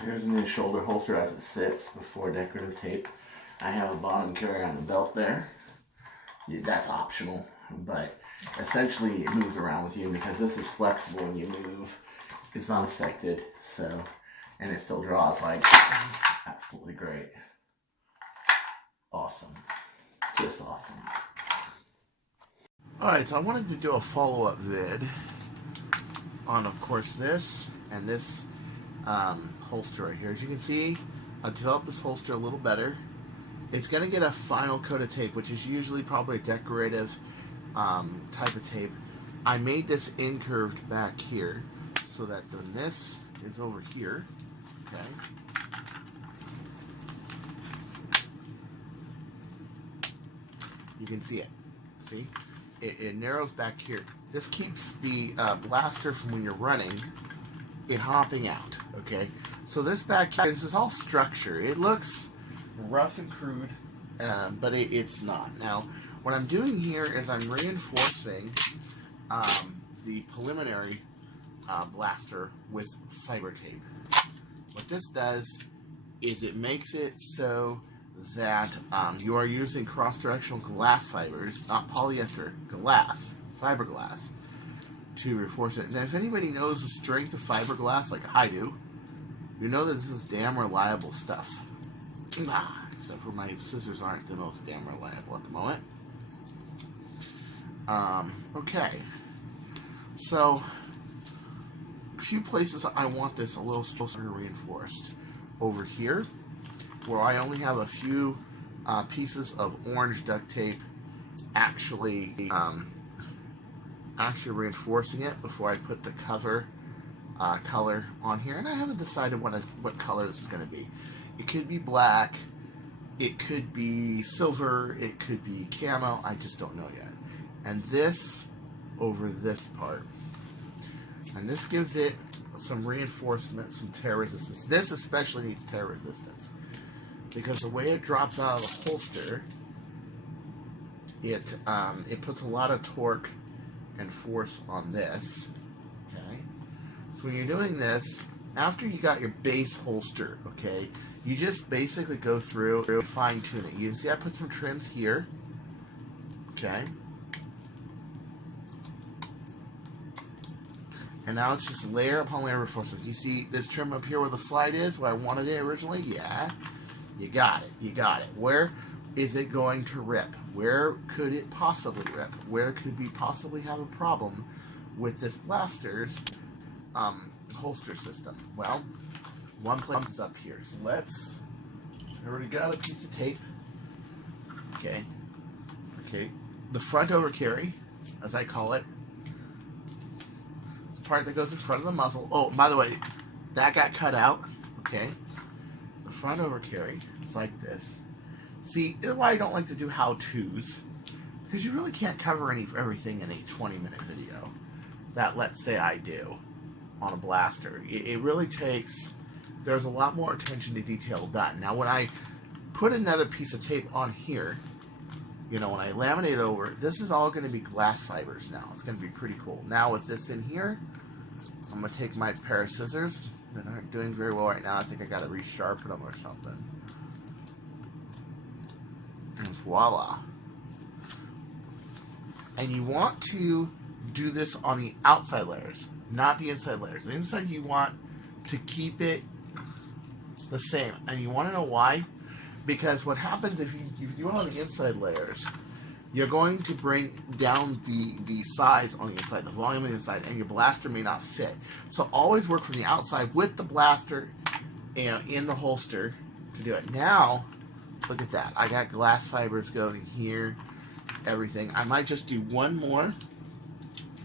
Here's a new shoulder holster as it sits before decorative tape. I have a bottom carry on the belt there. That's optional, but essentially it moves around with you because this is flexible when you move. It's not affected, so, and it still draws like absolutely great. Awesome. Just awesome. Alright, so I wanted to do a follow-up vid on, of course, this and this holster right here. As you can see, I've developed this holster a little better. It's going to get a final coat of tape, which is usually probably a decorative type of tape. I made this incurved back here so that when this is over here, okay, you can see it. See? It narrows back here. This keeps the blaster from when you're running it hopping out, okay? So this back here, this is all structure. It looks rough and crude, but it's not. Now, what I'm doing here is I'm reinforcing the preliminary blaster with fiber tape. What this does is it makes it so that you are using cross-directional glass fibers, not polyester, glass, fiberglass, to reinforce it. And if anybody knows the strength of fiberglass, like I do, you know that this is damn reliable stuff. Except for my scissors aren't the most damn reliable at the moment. Okay. So, a few places I want this a little stronger reinforced. Over here, where I only have a few pieces of orange duct tape actually reinforcing it before I put the cover color on here. And I haven't decided what color this is going to be. It could be black, it could be silver, it could be camo, I just don't know yet. And this over this part. And this gives it some reinforcement, some tear resistance. This especially needs tear resistance, because the way it drops out of the holster, it puts a lot of torque and force on this. Okay, so when you're doing this, after you got your base holster, okay, you just basically go through and fine tune it. You can see I put some trims here. Okay, and now it's just layer upon layer of reinforcements. You see this trim up here where the slide is, where I wanted it originally? Yeah. You got it. You got it. Where is it going to rip? Where could it possibly rip? Where could we possibly have a problem with this blaster's holster system? Well, one place is up here. So I already got a piece of tape. Okay. Okay. The front over carry, as I call it. It's the part that goes in front of the muzzle. Oh, by the way, that got cut out. Okay. The front over carry is like this. See, this is why I don't like to do how-tos, because you really can't cover everything in a 20-minute video that, let's say, I do on a blaster. It really takes, there's a lot more attention to detail done. Now, when I put another piece of tape on here, you know, when I laminate over, this is all going to be glass fibers now. It's going to be pretty cool. Now, with this in here, I'm going to take my pair of scissors that aren't doing very well right now. I think I got to resharpen them or something. And voila. And you want to do this on the outside layers, not the inside layers. The inside you want to keep it the same. And you want to know why? Because what happens if you do it on the inside layers, you're going to bring down the size on the inside, the volume on the inside, and your blaster may not fit. So always work from the outside with the blaster and in the holster to do it. Now, look at that. I got glass fibers going here, everything. I might just do one more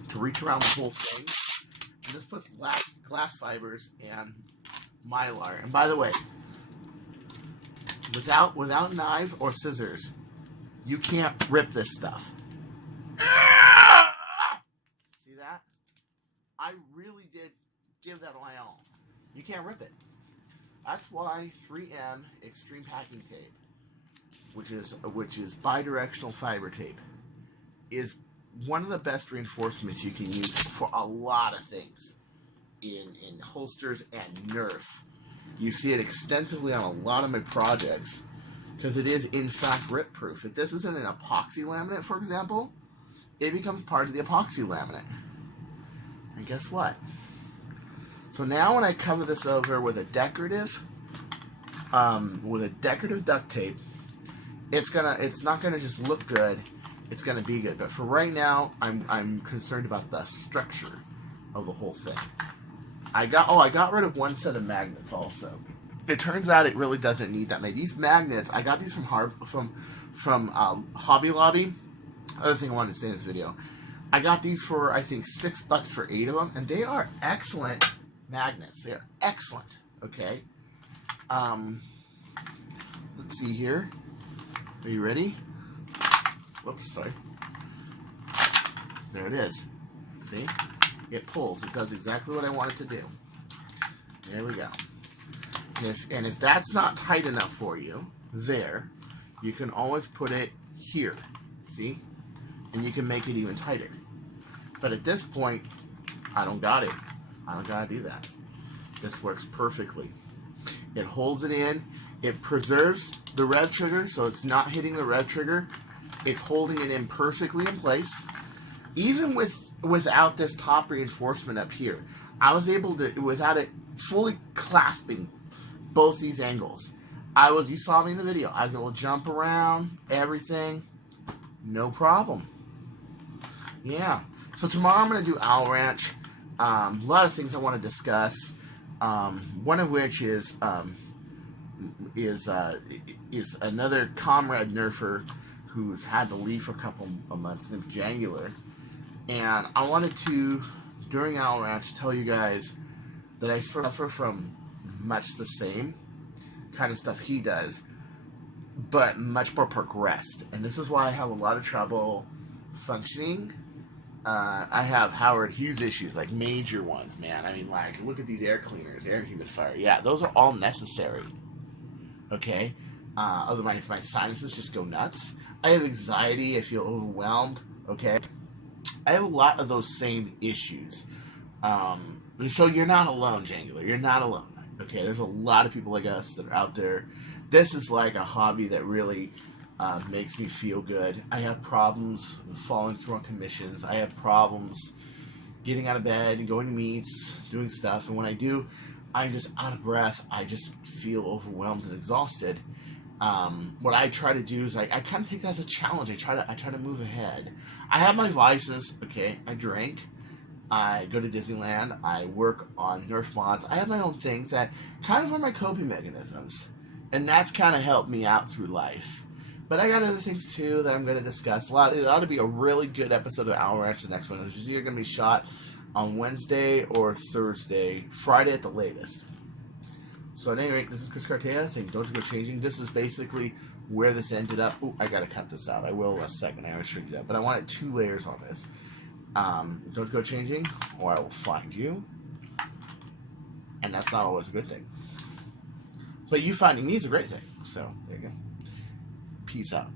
to reach around the whole thing. And just put glass fibers and mylar. And by the way, without knives or scissors, you can't rip this stuff. See that? I really did give that my all. You can't rip it. That's why 3M Extreme Packing Tape, which is bidirectional fiber tape, is one of the best reinforcements you can use for a lot of things in holsters and Nerf. You see it extensively on a lot of my projects because it is in fact rip proof. If this isn't an epoxy laminate, for example, it becomes part of the epoxy laminate. And guess what? So now when I cover this over with a decorative duct tape, it's not gonna just look good, it's gonna be good. But for right now, I'm concerned about the structure of the whole thing. I got rid of one set of magnets also. It turns out it really doesn't need that many. These magnets, I got these from Hobby Lobby. Other thing I wanted to say in this video, I got these for I think $6 for 8 of them, and they are excellent magnets. They are excellent. Okay. Let's see here. Are you ready? Whoops, sorry. There it is. See? It pulls. It does exactly what I want it to do. There we go. And if that's not tight enough for you, there, you can always put it here. See? And you can make it even tighter. But at this point, I don't got it. I don't gotta do that. This works perfectly. It holds it in. It preserves the rev trigger, so it's not hitting the rev trigger. It's holding it in perfectly in place. Even without this top reinforcement up here, I was able to, without it fully clasping both these angles, you saw me in the video, I was able to jump around, everything, no problem. Yeah. So tomorrow I'm going to do Owl Ranch. A lot of things I want to discuss. One of which is another comrade nerfer who's had to leave for a couple of months, named Jangular. And I wanted to, during Owl Ranch, tell you guys that I suffer from much the same kind of stuff he does, but much more progressed. And this is why I have a lot of trouble functioning. I have Howard Hughes issues, like major ones, man. I mean, like, look at these air cleaners, air humidifier. Yeah, those are all necessary. Okay? Otherwise, my sinuses just go nuts. I have anxiety. I feel overwhelmed. Okay? I have a lot of those same issues. So you're not alone, Jangular. You're not alone. Okay? There's a lot of people like us that are out there. This is like a hobby that really makes me feel good. I have problems following through on commissions. I have problems getting out of bed and going to meets, doing stuff. And when I do, I'm just out of breath. I just feel overwhelmed and exhausted. What I try to do is I kind of take that as a challenge. I try to move ahead. I have my vices. Okay, I drink. I go to Disneyland. I work on Nerf mods. I have my own things that kind of are my coping mechanisms, and that's kind of helped me out through life. But I got other things too that I'm going to discuss. It ought to be a really good episode of Owl Ranch, the next one, which is either going to be shot on Wednesday or Thursday, Friday at the latest. So at any rate, this is Chris Cartaya saying don't go changing. This is basically where this ended up. Ooh, I got to cut this out. I will in a second. I always shrink it up. But I wanted 2 layers on this. Don't go changing or I will find you. And that's not always a good thing. But you finding me is a great thing. So there you go. Peace out.